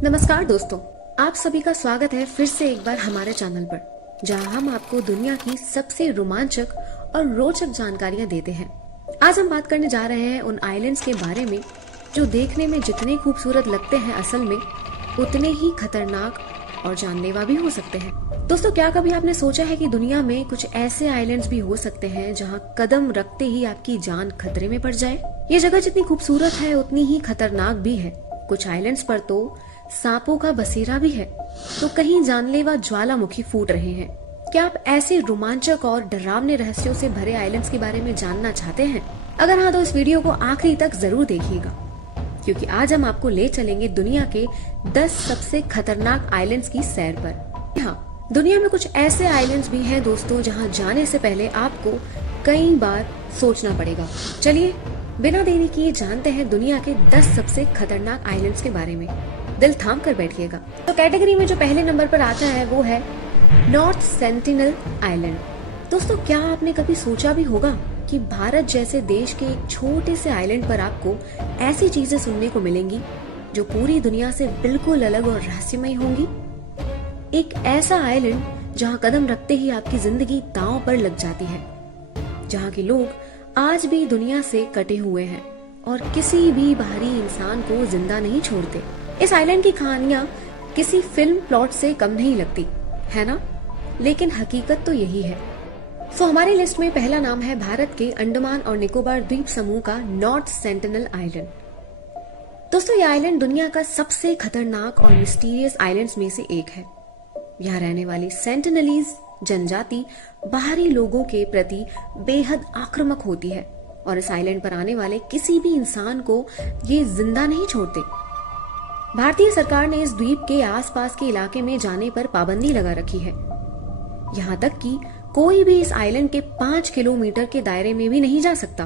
नमस्कार दोस्तों, आप सभी का स्वागत है फिर से एक बार हमारे चैनल पर, जहां हम आपको दुनिया की सबसे रोमांचक और रोचक जानकारियां देते हैं। आज हम बात करने जा रहे हैं उन आइलैंड्स के बारे में जो देखने में जितने खूबसूरत लगते हैं, असल में उतने ही खतरनाक और जानलेवा भी हो सकते हैं। दोस्तों, क्या कभी आपने सोचा है कि दुनिया में कुछ ऐसे आइलैंड्स भी हो सकते हैं जहां कदम रखते ही आपकी जान खतरे में पड़ जाए? ये जगह जितनी खूबसूरत है उतनी ही खतरनाक भी है। कुछ आइलैंड्स पर तो सांपों का बसेरा भी है, तो कहीं जानलेवा ज्वालामुखी फूट रहे हैं। क्या आप ऐसे रोमांचक और डरावने रहस्यों से भरे आइलैंड्स के बारे में जानना चाहते हैं? अगर हाँ, तो इस वीडियो को आखिरी तक जरूर देखिएगा, क्योंकि आज हम आपको ले चलेंगे दुनिया के 10 सबसे खतरनाक आइलैंड्स की सैर पर। हाँ, दुनिया में कुछ ऐसे आइलैंड्स भी हैं दोस्तों, जहां जाने से पहले आपको कई बार सोचना पड़ेगा। चलिए बिना देरी किए जानते हैं दुनिया के 10 सबसे खतरनाक आइलैंड्स के बारे में। दिल थाम कर बैठिएगा। तो कैटेगरी में जो पहले नंबर पर आता है वो है नॉर्थ सेंटिनल आइलैंड। दोस्तों, क्या आपने कभी सोचा भी होगा कि भारत जैसे देश के एक छोटे से आइलैंड पर आपको ऐसी चीजें सुनने को मिलेंगी जो पूरी दुनिया से बिल्कुल अलग और रहस्यमय होंगी। एक ऐसा आइलैंड जहां कदम रखते ही आपकी जिंदगी दांव पर लग जाती है, जहां के लोग आज भी दुनिया से कटे हुए हैं और किसी भी बाहरी इंसान को जिंदा नहीं छोड़ते। इस आइलैंड की कहानियां किसी फिल्म प्लॉट से कम नहीं लगती, है ना? लेकिन हकीकत तो यही है। सो हमारी लिस्ट में पहला नाम है भारत के अंडमान और निकोबार द्वीप समूह का नॉर्थ सेंटिनल आइलैंड। दोस्तों, ये आइलैंड दुनिया का सबसे खतरनाक और मिस्टीरियस आइलैंड्स में से एक है। यहाँ रहने वाली सेंटिनलीज जनजाति बाहरी लोगों के प्रति बेहद आक्रामक होती है और इस आइलैंड पर आने वाले किसी भी इंसान को ये जिंदा नहीं छोड़ते। भारतीय सरकार ने इस द्वीप के आसपास के इलाके में जाने पर पाबंदी लगा रखी है। यहाँ तक कि कोई भी इस आइलैंड के 5 किलोमीटर के दायरे में भी नहीं जा सकता।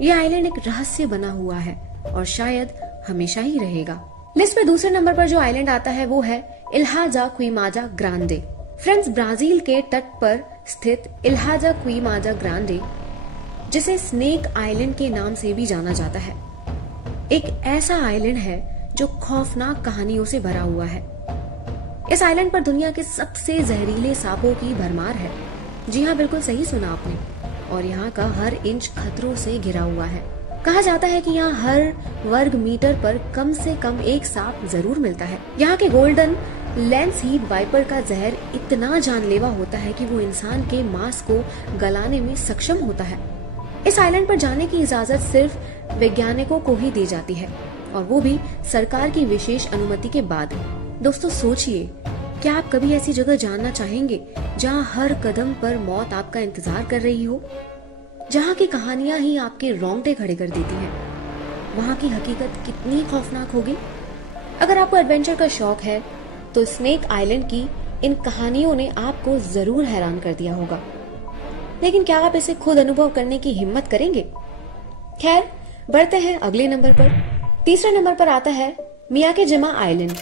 यह आइलैंड एक रहस्य बना हुआ है और शायद हमेशा ही रहेगा। लिस्ट में दूसरे नंबर पर जो आइलैंड आता है वो है इल्हा क्विमाजा ग्रांडे। फ्रेंड्स, ब्राजील के तट पर स्थित इल्हा क्विमाजा ग्रांडे, जिसे स्नेक आइलैंड के नाम से भी जाना जाता है, एक ऐसा आइलैंड है जो खौफनाक कहानियों से भरा हुआ है। इस आइलैंड पर दुनिया के सबसे जहरीले सांपों की भरमार है। जी हाँ, बिल्कुल सही सुना आपने। और यहाँ का हर इंच खतरों से घिरा हुआ है। कहा जाता है कि यहाँ हर वर्ग मीटर पर कम से कम एक सांप जरूर मिलता है। यहाँ के गोल्डन लेंस हीट वाइपर का जहर इतना जानलेवा होता है कि वो इंसान के मांस को गलाने में सक्षम होता है। इस आइलैंड पर जाने की इजाजत सिर्फ वैज्ञानिकों को ही दी जाती है, और वो भी सरकार की विशेष अनुमति के बाद। दोस्तों, सोचिए, क्या आप कभी ऐसी जगह जानना चाहेंगे जहां हर कदम पर मौत आपका इंतजार कर रही हो, जहां की कहानियां ही आपके रोंगटे खड़े कर देती हैं? वहां की हकीकत कितनी खौफनाक होगी? अगर आपको एडवेंचर का शौक है तो स्नेक आइलैंड की इन कहानियों ने आपको जरूर हैरान कर दिया होगा, लेकिन क्या आप इसे खुद अनुभव करने की हिम्मत करेंगे? खैर, बढ़ते हैं अगले नंबर पर। तीसरे नंबर पर आता है मियाकेजिमा आइलैंड।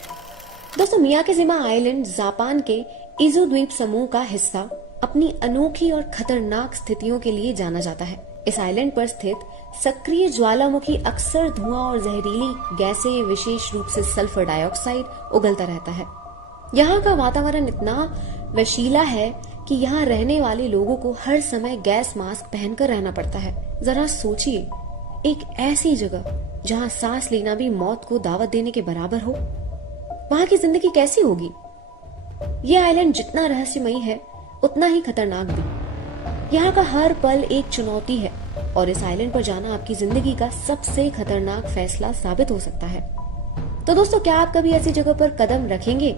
दोस्तों, मियाकेजिमा आइलैंड जापान के इजू द्वीप समूह का हिस्सा अपनी अनोखी और खतरनाक स्थितियों के लिए जाना जाता है। इस आइलैंड पर स्थित सक्रिय ज्वालामुखी अक्सर धुआं और जहरीली गैसें, विशेष रूप से सल्फर डाइऑक्साइड, उगलता रहता है। यहाँ का वातावरण इतना वशीला है कि यहाँ रहने वाले लोगों को हर समय गैस मास्क पहनकर रहना पड़ता है। जरा सोचिए, एक ऐसी जगह जहाँ सांस लेना भी मौत को दावत देने के बराबर हो, वहाँ की जिंदगी कैसी होगी? ये आइलैंड जितना रहस्यमयी है उतना ही खतरनाक भी। यहाँ का हर पल एक चुनौती है और इस आइलैंड पर जाना आपकी जिंदगी का सबसे खतरनाक फैसला साबित हो सकता है। तो दोस्तों, क्या आप कभी ऐसी जगह पर कदम रखेंगे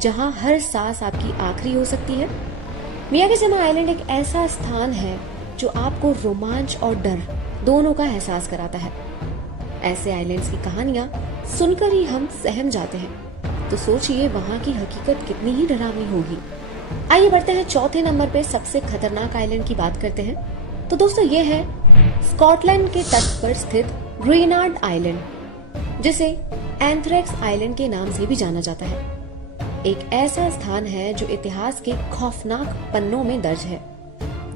जहाँ हर सांस आपकी आखिरी हो सकती है? मियाकेजिमा आइलैंड एक ऐसा स्थान है जो आपको रोमांच और डर दोनों का एहसास कराता है। ऐसे आइलैंड्स की कहानियां सुनकर ही हम सहम जाते हैं, तो सोचिए वहाँ की हकीकत कितनी ही डरावनी होगी। आइए बढ़ते हैं चौथे नंबर पे सबसे खतरनाक आइलैंड की बात करते हैं। तो दोस्तों, ये है स्कॉटलैंड के तट पर स्थित ग्रीनलैंड आइलैंड, जिसे एंथ्रेक्स आइलैंड के नाम से भी जाना जाता है। एक ऐसा स्थान है जो इतिहास के खौफनाक पन्नों में दर्ज है।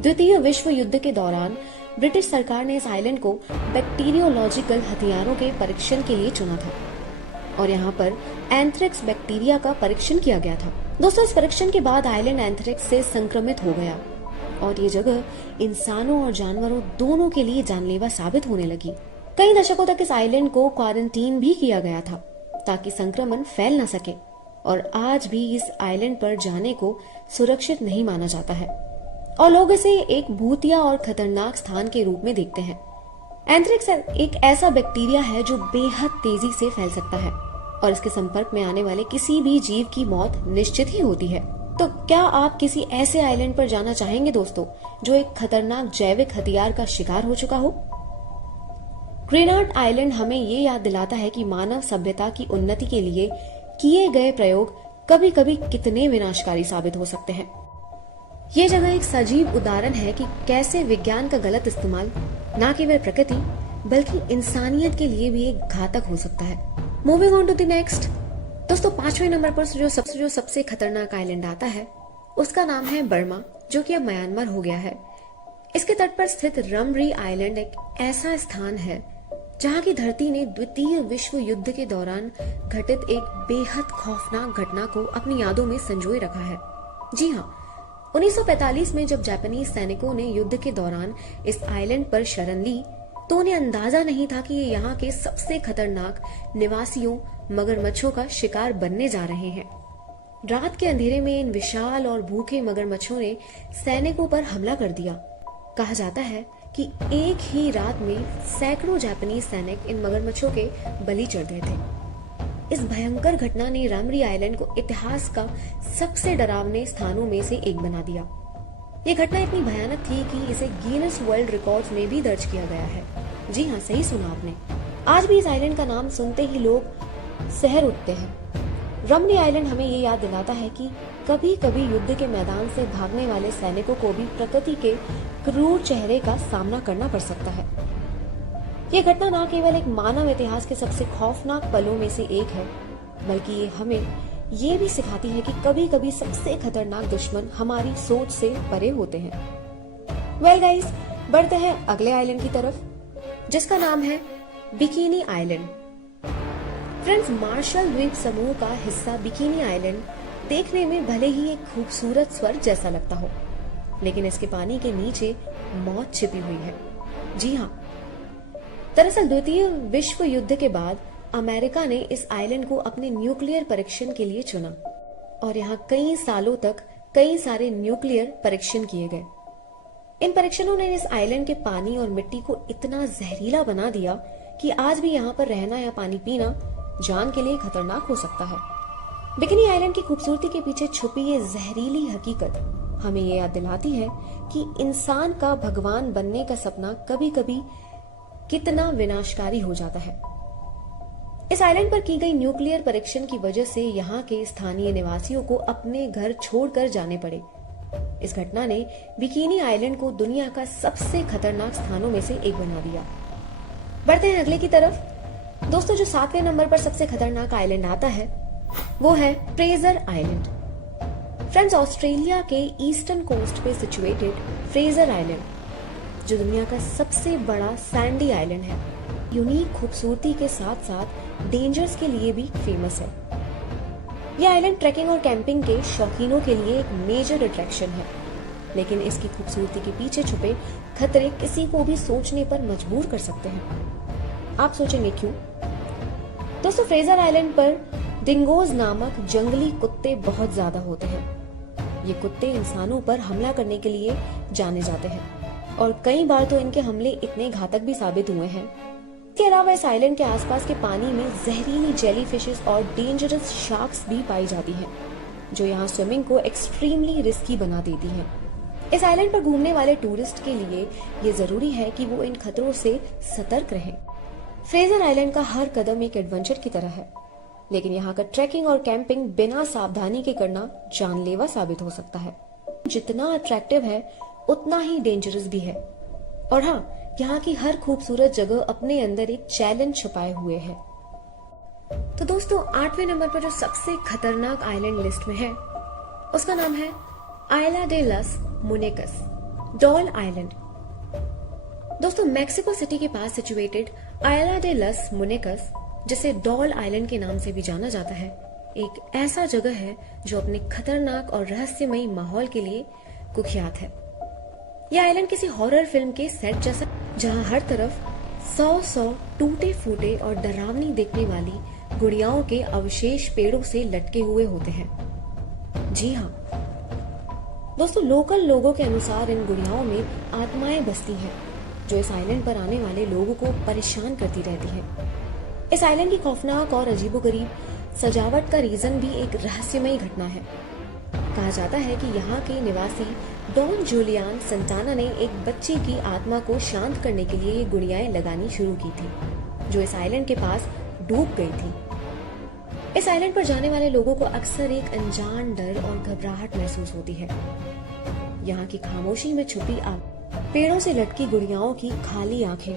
द्वितीय विश्व युद्ध के दौरान ब्रिटिश सरकार ने इस आइलैंड को बैक्टीरियोलॉजिकल हथियारों के परीक्षण के लिए चुना था। और यहाँ पर एंथ्रेक्स बैक्टीरिया का परीक्षण किया गया था। दोस्तों, इस परीक्षण के बाद आइलैंड एंथ्रेक्स से संक्रमित हो गया और ये जगह इंसानों और जानवरों दोनों के लिए जानलेवा साबित होने लगी। कई दशकों तक इस आइलैंड को क्वारंटीन भी किया गया था ताकि संक्रमण फैल न सके और आज भी इस आइलैंड पर जाने को सुरक्षित नहीं माना जाता है और लोग इसे एक भूतिया और खतरनाक स्थान के रूप में देखते हैं। एंथ्रेक्स एक ऐसा बैक्टीरिया है जो बेहद तेजी से फैल सकता है और इसके संपर्क में आने वाले किसी भी जीव की मौत निश्चित ही होती है। तो क्या आप किसी ऐसे आइलैंड पर जाना चाहेंगे दोस्तों, जो एक खतरनाक जैविक हथियार का शिकार हो चुका हो? ग्रेनाड आइलैंड हमें ये याद दिलाता है कि मानव सभ्यता की उन्नति के लिए किए गए प्रयोग कभी कभी कितने विनाशकारी साबित हो सकते हैं। ये जगह एक सजीव उदाहरण है कि कैसे विज्ञान का गलत इस्तेमाल न केवल प्रकृति बल्कि इंसानियत के लिए भी एक घातक हो सकता है। Moving on to the next. दोस्तों, 5वें नंबर पर जो सबसे खतरनाक आइलैंड आता है उसका नाम है बर्मा, जो कि अब म्यांमार हो गया है। इसके तट पर स्थित रमरी आइलैंड एक ऐसा स्थान है जहाँ की धरती ने द्वितीय विश्व युद्ध के दौरान घटित एक बेहद खौफनाक घटना को अपनी यादों में संजोए रखा है। जी हाँ, 1945 में जब जापानीज सैनिकों ने युद्ध के दौरान इस आइलैंड पर शरण ली तो उन्हें अंदाजा नहीं था कि ये यहाँ के सबसे खतरनाक निवासियों मगरमच्छों का शिकार बनने जा रहे हैं। रात के अंधेरे में इन विशाल और भूखे मगरमच्छों ने सैनिकों पर हमला कर दिया। कहा जाता है कि एक ही रात में सैकड़ों जापानीज सैनिक इन मगरमच्छों के बलि चढ़ गए थे। इस भयंकर घटना ने रामरी आइलैंड को इतिहास का सबसे डरावने स्थानों में से एक बना दिया। ये घटना इतनी भयानक थी कि इसे गिनीज वर्ल्ड रिकॉर्ड्स में भी दर्ज किया गया है। जी हाँ, सही सुना आपने। आज भी इस आइलैंड का नाम सुनते ही लोग सहर उठते हैं। रमरी आइलैंड हमें ये याद दिलाता है कि कभी कभी युद्ध के मैदान से भागने वाले सैनिकों को भी प्रकृति के क्रूर चेहरे का सामना करना पड़ सकता है। ये घटना न केवल एक मानव इतिहास के सबसे खौफनाक पलों में से एक है, बल्कि ये हमें ये भी सिखाती है कि कभी कभी सबसे खतरनाक दुश्मन हमारी सोच से परे होते हैं। वेल गाइस, बढ़ते हैं अगले आइलैंड की तरफ, जिसका नाम है बिकिनी आइलैंड। फ्रेंड्स, मार्शल द्वीप समूह का हिस्सा बिकिनी आइलैंड देखने में भले ही एक खूबसूरत स्वर्ग जैसा लगता हो, लेकिन इसके पानी के नीचे मौत छिपी हुई है। जी हाँ, दरअसल द्वितीय विश्व युद्ध के बाद अमेरिका ने इस आइलैंड को अपने न्यूक्लियर परीक्षण के लिए चुना और यहाँ कई सालों तक कई सारे न्यूक्लियर परीक्षण किए गए। इन परीक्षणों ने इस आइलैंड के पानी और मिट्टी को इतना जहरीला बना दिया कि आज भी यहाँ पर रहना या पानी पीना जान के लिए खतरनाक हो सकता है। बिकिनी आइलैंड की खूबसूरती के पीछे छुपी ये जहरीली हकीकत हमें ये याद दिलाती है कि इंसान का भगवान बनने का सपना कभी कभी कितना विनाशकारी हो जाता है। इस आइलैंड पर की गई न्यूक्लियर परीक्षण की वजह से यहाँ के स्थानीय निवासियों को अपने घर छोड़कर जाने पड़े। इस घटना ने बिकिनी आइलैंड को दुनिया का सबसे खतरनाक स्थानों में से एक बना दिया। बढ़ते हैं अगले की तरफ। दोस्तों, जो 7वें नंबर पर सबसे खतरनाक आइलैंड आता है वो है फ्रेजर आइलैंड। फ्रेंड्स, ऑस्ट्रेलिया के ईस्टर्न कोस्ट पे सिचुएटेड फ्रेजर आइलैंड, जो दुनिया का सबसे बड़ा सैंडी आइलैंड है, यूनिक खूबसूरती के साथ साथ डेंजर्स के लिए भी फेमस है। यह आइलैंड ट्रैकिंग और कैंपिंग के शौकीनों के लिए एक मेजर अट्रैक्शन है, लेकिन इसकी खूबसूरती के पीछे छुपे खतरे किसी को भी सोचने पर मजबूर कर सकते हैं। आप सोचेंगे क्यों? दोस्तों, फ्रेजर आइलैंड पर डिंगोज नामक जंगली कुत्ते बहुत ज्यादा होते हैं। ये कुत्ते इंसानों पर हमला करने के लिए जाने जाते हैं और कई बार तो इनके हमले इतने घातक भी साबित हुए हैं। इसके अलावा इस आइलैंड के आसपास के पानी में जहरीली जेलीफिशेस और डेंजरस शार्क्स भी पाई जाती हैं, जो यहाँ स्विमिंग को एक्सट्रीमली रिस्की बना देती हैं। इस आइलैंड पर घूमने वाले टूरिस्ट के लिए ये जरूरी है कि वो इन खतरों से सतर्क रहें। फ्रेजर आइलैंड का हर कदम एक एडवेंचर की तरह है, लेकिन यहाँ का ट्रैकिंग और कैंपिंग बिना सावधानी के करना जानलेवा साबित हो सकता है। जितना अट्रैक्टिव है उतना ही डेंजरस भी है। और हाँ, यहाँ की हर खूबसूरत जगह अपने अंदर एक चैलेंज छुपाए हुए है। तो दोस्तों, 8वें नंबर पर जो सबसे खतरनाक आइलैंड लिस्ट में है उसका नाम है आइला डे लस मुनेकस, डॉल आइलैंड। दोस्तों, मैक्सिको सिटी के पास सिचुएटेड आइला डे लस मुनेकस जिसे डॉल आइलैंड के नाम से भी जाना जाता है, एक ऐसा जगह है जो अपने खतरनाक और रहस्यमयी माहौल के लिए कुख्यात है। यह आइलैंड किसी हॉरर फिल्म के सेट जैसा, जहां हर तरफ 100 टूटे फूटे और डरावनी दिखने वाली गुड़ियाओं के अवशेष पेड़ों से लटके हुए होते हैं। जी हाँ दोस्तों, लोकल लोगों के अनुसार इन गुड़ियाओं में आत्माएं बसती हैं जो इस आइलैंड पर आने वाले लोगों को परेशान करती रहती हैं। इस आइलैंड की खौफनाक और अजीबोगरीब सजावट का रीजन भी एक रहस्यमयी घटना है। कहा जाता है कि यहाँ के निवासी डॉन जूलियन संताना ने एक बच्ची की आत्मा को शांत करने के लिए ये गुड़ियाएं लगानी शुरू की थी, जो इस आइलैंड के पास डूब गई थी। इस आइलैंड पर जाने वाले लोगों को अक्सर एक अनजान डर और घबराहट महसूस होती है। यहाँ की खामोशी में छुपी आग, पेड़ों से लटकी गुड़ियाओं की खाली आंखें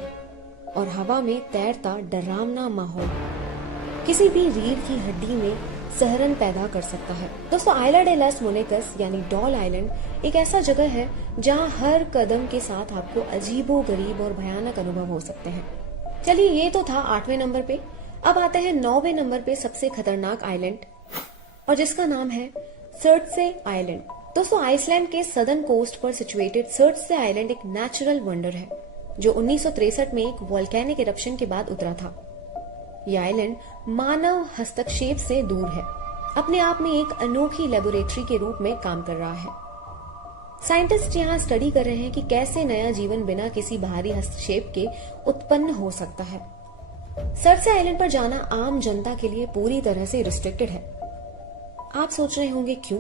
और हवा में तैरता डरावना माहौल किसी भी रीढ़ की हड्डी में सहरन पैदा कर सकता है। दोस्तों, आइला डे लॉस मोनेकस यानी डॉल आइलैंड एक ऐसा जगह है जहाँ हर कदम के साथ आपको अजीबो गरीब और भयानक अनुभव हो सकते हैं। चलिए, ये तो था 8वें नंबर पे। अब आते हैं 9वें नंबर पे सबसे खतरनाक आइलैंड, और जिसका नाम है सर्टसे आइलैंड। दोस्तों, आइसलैंड के सदर्न कोस्ट पर सिचुएटेड सर्टसे आइलैंड एक नेचुरल वंडर है जो 1963 में एक वोल्केनिक इरप्शन के बाद उतरा था। यह आइलैंड मानव हस्तक्षेप से दूर है, अपने आप में एक अनोखी लेबोरेटरी के रूप में काम कर रहा है। साइंटिस्ट यहाँ स्टडी कर रहे हैं कि कैसे नया जीवन बिना किसी बाहरी हस्तक्षेप के उत्पन्न हो सकता है। सर्टसे आइलैंड पर जाना आम जनता के लिए पूरी तरह से रिस्ट्रिक्टेड है। आप सोच रहे होंगे क्यों?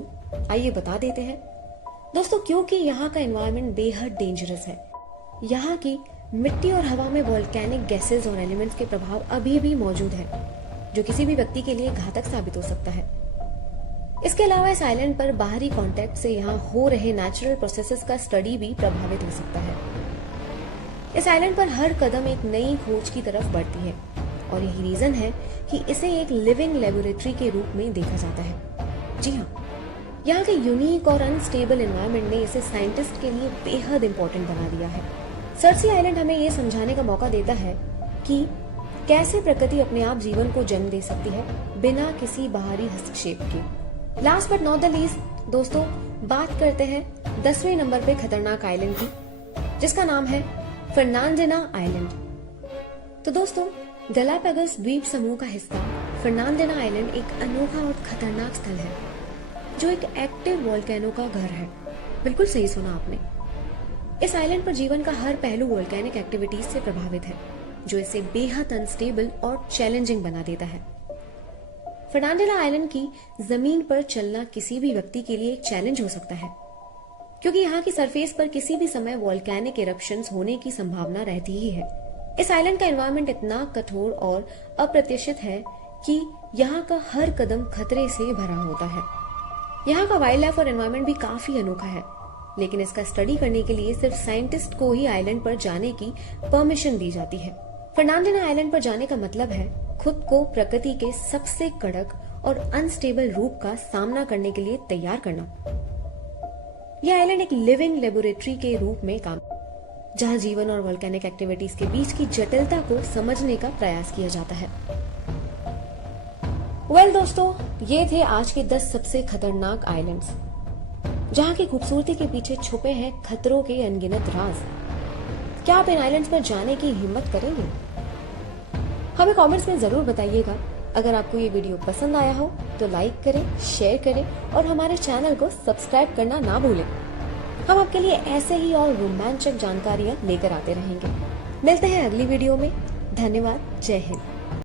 आइए बता देते हैं। दोस्तों, क्योंकि यहाँ का एनवायरनमेंट बेहद डेंजरस है। यहाँ की मिट्टी और हवा में वोल्केनिक गैसेस और एलिमेंट्स के प्रभाव अभी भी मौजूद है, जो किसी भी व्यक्ति के लिए घातक साबित हो सकता है। इसके अलावा इस आइलैंड पर बाहरी कांटेक्ट से यहाँ हो रहे नेचुरल प्रोसेसेस का स्टडी भी प्रभावित हो सकता है। इस आइलैंड पर हर कदम एक नई खोज की तरफ बढ़ती है, और यही रीजन है कि इसे एक लिविंग लेबोरेटरी के रूप में देखा जाता है। जी हाँ, यहाँ के यूनिक और अनस्टेबल एनवायरनमेंट ने इसे साइंटिस्ट के लिए बेहद इंपॉर्टेंट बना दिया है। सर्टसे आइलैंड हमें ये समझाने का मौका देता है कि कैसे प्रकृति अपने आप जीवन को जन्म दे सकती है बिना किसी बाहरी हस्तक्षेप के। Last but not the least दोस्तों, बात करते हैं 10वें नंबर पे खतरनाक आइलैंड की, जिसका नाम है फर्नांडिना आइलैंड। तो दोस्तों, गैलापागोस द्वीप समूह का हिस्सा फर्नांडिना आइलैंड एक अनोखा और खतरनाक स्थल है जो एक एक्टिव वोल्केनो का घर है। बिल्कुल सही सुना आपने। इस आइलैंड पर जीवन का हर पहलू वोल्केनिक एक्टिविटीज से प्रभावित है, जो इसे बेहद अनस्टेबल और चैलेंजिंग बना देता है। फर्नांडिना आइलैंड की जमीन पर चलना किसी भी व्यक्ति के लिए एक चैलेंज हो सकता है, क्योंकि यहाँ की सरफेस पर किसी भी समय वोल्केनिक इरप्शंस होने की संभावना रहती ही है। इस आइलैंड का एनवायरनमेंट इतना कठोर और अप्रत्याशित है कि यहाँ का हर कदम खतरे से भरा होता है। यहाँ का वाइल्ड लाइफ और एनवायरनमेंट भी काफी अनोखा है, लेकिन इसका स्टडी करने के लिए सिर्फ साइंटिस्ट को ही आइलैंड पर जाने की परमिशन दी जाती है। फर्नांडिना आइलैंड पर जाने का मतलब है खुद को प्रकृति के सबसे कड़क और अनस्टेबल रूप का सामना करने के लिए तैयार करना। यह आइलैंड एक लिविंग लेबोरेटरी के रूप में काम, जहां जीवन और वोल्केनिक एक्टिविटीज के बीच की जटिलता को समझने का प्रयास किया जाता है। दोस्तों, ये थे आज के 10 सबसे खतरनाक आइलैंड्स, जहाँ की खूबसूरती के पीछे छुपे हैं खतरों के अनगिनत राज। क्या आप इन आइलैंड्स पर जाने की हिम्मत करेंगे? हमें कमेंट्स में जरूर बताइएगा। अगर आपको ये वीडियो पसंद आया हो तो लाइक करें, शेयर करें और हमारे चैनल को सब्सक्राइब करना ना भूलें। हम आपके लिए ऐसे ही और रोमांचक जानकारियां लेकर आते रहेंगे। मिलते हैं अगली वीडियो में। धन्यवाद। जय हिंद।